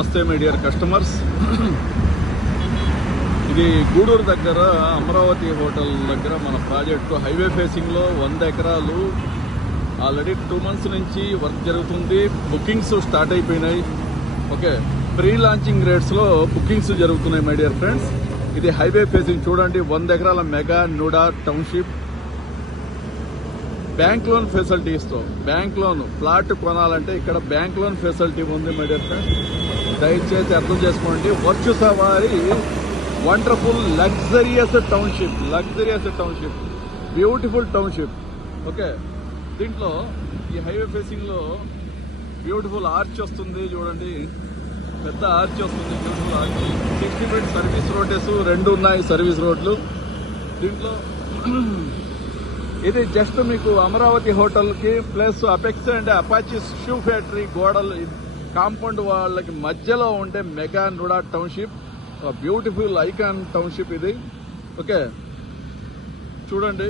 నమస్తే my dear customers. ఇది గూడూరు దగ్గర అమరావతి హోటల్ దగ్గర మన ప్రాజెక్టు హైవే ఫేసింగ్లో 100 ఎకరాలు ఆల్రెడీ 2 months నుంచి వర్క్ జరుగుతుంది. బుకింగ్స్ స్టార్ట్ అయిపోయినాయి. ఓకే, ప్రీ లాంచింగ్ రేట్స్లో బుకింగ్స్ జరుగుతున్నాయి మై డియర్ ఫ్రెండ్స్. ఇది హైవే ఫేసింగ్ చూడండి, 100 ఎకరాల mega NUDA township. Bank loan ఫెసిలిటీస్తో బ్యాంక్ లోన్ ప్లాట్ కొనాలంటే ఇక్కడ బ్యాంక్ లోన్ ఫెసిలిటీ ఉంది మై డియర్ ఫ్రెండ్స్. దయచేసి అర్థం చేసుకోండి. వర్చు సవారి wonderful luxurious township, beautiful township. Okay, దీంట్లో ఈ హైవే ఫేసింగ్లో బ్యూటిఫుల్ ఆర్చ్ వస్తుంది చూడండి, పెద్ద ఆర్చ్ వస్తుంది. Beautiful arch, 60 feet service roads 2 ఉన్నాయి, సర్వీస్ రోడ్లు దీంట్లో. ఇది జస్ట్ మీకు అమరావతి హోటల్కి plus apex and Apache shoe factory గోడలు కాంపౌండ్ వాళ్ళకి మధ్యలో ఉండే mega NUDA township, beautiful icon township ఇది. ఓకే, చూడండి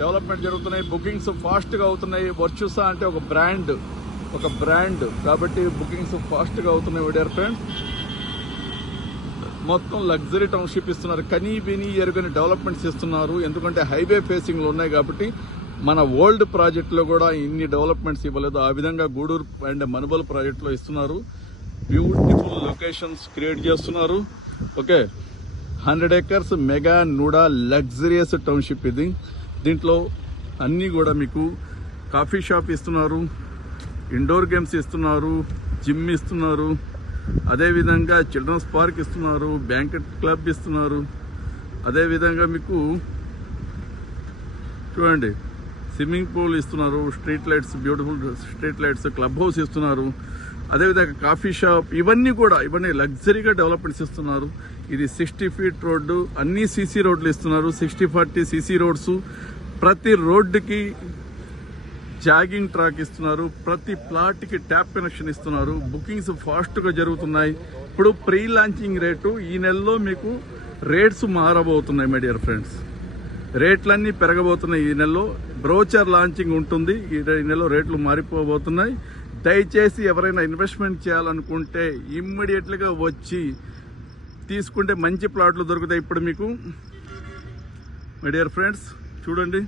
డెవలప్మెంట్ జరుగుతున్నాయి, బుకింగ్స్ ఫాస్ట్గా అవుతున్నాయి. వర్చుసా అంటే ఒక బ్రాండ్ కాబట్టి బుకింగ్స్ ఫాస్ట్గా అవుతున్నాయి డియర్ ఫ్రెండ్స్. మొత్తం లగ్జరీ టౌన్షిప్ ఇస్తున్నారు, కనీ విని ఎరుగని డెవలప్మెంట్స్ ఇస్తున్నారు. ఎందుకంటే హైవే ఫేసింగ్లు ఉన్నాయి కాబట్టి. మన ఓల్డ్ ప్రాజెక్టులో కూడా ఇన్ని డెవలప్మెంట్స్ ఇవ్వలేదు, ఆ విధంగా గూడూరు అండ్ మనుబోలు ప్రాజెక్టులో ఇస్తున్నారు. బ్యూటిఫుల్ లొకేషన్స్ క్రియేట్ చేస్తున్నారు. Okay, 100 acres mega NUDA luxurious township ఇది. దీంట్లో అన్నీ కూడా మీకు కాఫీ షాప్ ఇస్తున్నారు, ఇండోర్ గేమ్స్ ఇస్తున్నారు, జిమ్ ఇస్తున్నారు, అదేవిధంగా చిల్డ్రన్స్ పార్క్ ఇస్తున్నారు, బ్యాంకెట్ క్లబ్ ఇస్తున్నారు. అదేవిధంగా మీకు చూడండి స్విమ్మింగ్ పూల్ ఇస్తున్నారు, street lights, beautiful street lights, club house ఇస్తున్నారు. అదేవిధంగా కాఫీ షాప్, ఇవన్నీ లగ్జరీగా డెవలప్మెంట్స్ ఇస్తున్నారు. ఇది 60 feet రోడ్డు, అన్ని సీసీ రోడ్లు ఇస్తున్నారు, 60-40 సీసీ రోడ్స్. ప్రతి రోడ్డుకి జాగింగ్ ట్రాక్ ఇస్తున్నారు, ప్రతి ప్లాట్కి ట్యాప్ కనెక్షన్ ఇస్తున్నారు. బుకింగ్స్ ఫాస్ట్గా జరుగుతున్నాయి. ఇప్పుడు ప్రీ లాంచింగ్ రేటు ఈ నెలలో మీకు రేట్స్ మారబోతున్నాయి మై డియర్ ఫ్రెండ్స్. రేట్లన్నీ పెరగబోతున్నాయి ఈ నెలలో. బ్రోచర్ లాంచింగ్ ఉంటుంది, ఈ నెలలో రేట్లు మారిపోబోతున్నాయి. దయచేసి ఎవరైనా ఇన్వెస్ట్మెంట్ చేయాలనుకుంటే ఇమ్మీడియట్గా వచ్చి తీసుకుంటే మంచి ప్లాట్లు దొరుకుతాయి. ఇప్పుడు మీకు మై డియర్ ఫ్రెండ్స్ చూడండి,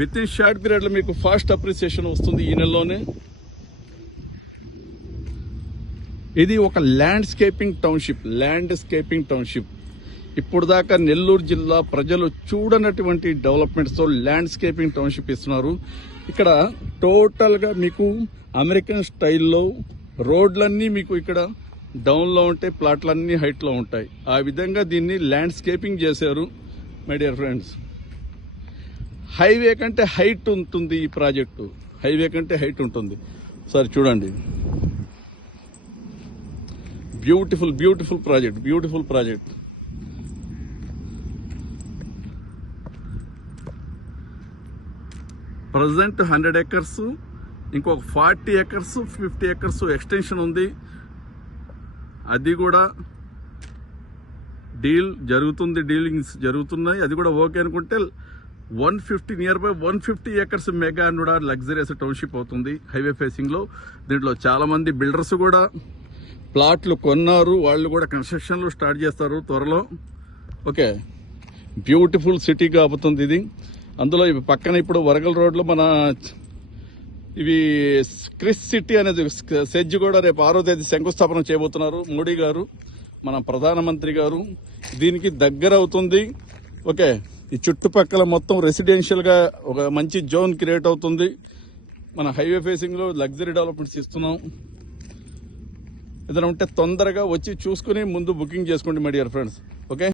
విత్ ఇన్ షార్ట్ పీరియడ్లో మీకు ఫాస్ట్ అప్రిసియేషన్ వస్తుంది ఈ నెలలోనే. ఇది ఒక ల్యాండ్స్కేపింగ్ టౌన్షిప్. ఇప్పుడు దాకా నెల్లూరు జిల్లా ప్రజలు చూడనటువంటి డెవలప్మెంట్స్తో ల్యాండ్స్కేపింగ్ టౌన్షిప్ ఇస్తున్నారు. ఇక్కడ టోటల్గా మీకు అమెరికన్ స్టైల్లో రోడ్లన్నీ మీకు ఇక్కడ డౌన్లో ఉంటాయి, ప్లాట్లన్నీ హైట్లో ఉంటాయి. ఆ విధంగా దీన్ని ల్యాండ్స్కేపింగ్ చేశారు మై డియర్ ఫ్రెండ్స్. హైవే కంటే హైట్ ఉంటుంది ఈ ప్రాజెక్టు, సార్ చూడండి. Beautiful project. ప్రజెంట్ 100 acres, ఇంకొక 40 acres 50 acres ఎక్స్టెన్షన్ ఉంది. అది కూడా డీలింగ్స్ జరుగుతున్నాయి. అది కూడా ఓకే అనుకుంటే 150 near by 150 acres mega NUDA luxurious township అవుతుంది హైవే ఫేసింగ్లో. దీంట్లో చాలామంది బిల్డర్స్ కూడా ప్లాట్లు కొన్నారు, వాళ్ళు కూడా కన్స్ట్రక్షన్లు స్టార్ట్ చేస్తారు త్వరలో. ఓకే, బ్యూటిఫుల్ సిటీగా అవుతుంది ఇది. అందులో ఇవి పక్కన ఇప్పుడు వరగల్ రోడ్లో మన ఇవి క్రిస్ సిటీ అనేది సెజ్ కూడా రేపు 6వ తేదీ శంకుస్థాపన చేయబోతున్నారు మోడీ గారు, మన ప్రధానమంత్రి గారు. దీనికి దగ్గర అవుతుంది. ఓకే, ఈ చుట్టుపక్కల మొత్తం రెసిడెన్షియల్గా ఒక మంచి జోన్ క్రియేట్ అవుతుంది. మన హైవే ఫేసింగ్లో లగ్జరీ డెవలప్మెంట్స్ ఇస్తున్నాం. ఏదైనా ఉంటే తొందరగా వచ్చి చూసుకుని ముందు బుకింగ్ చేసుకోండి మై డియర్ ఫ్రెండ్స్. ఓకే.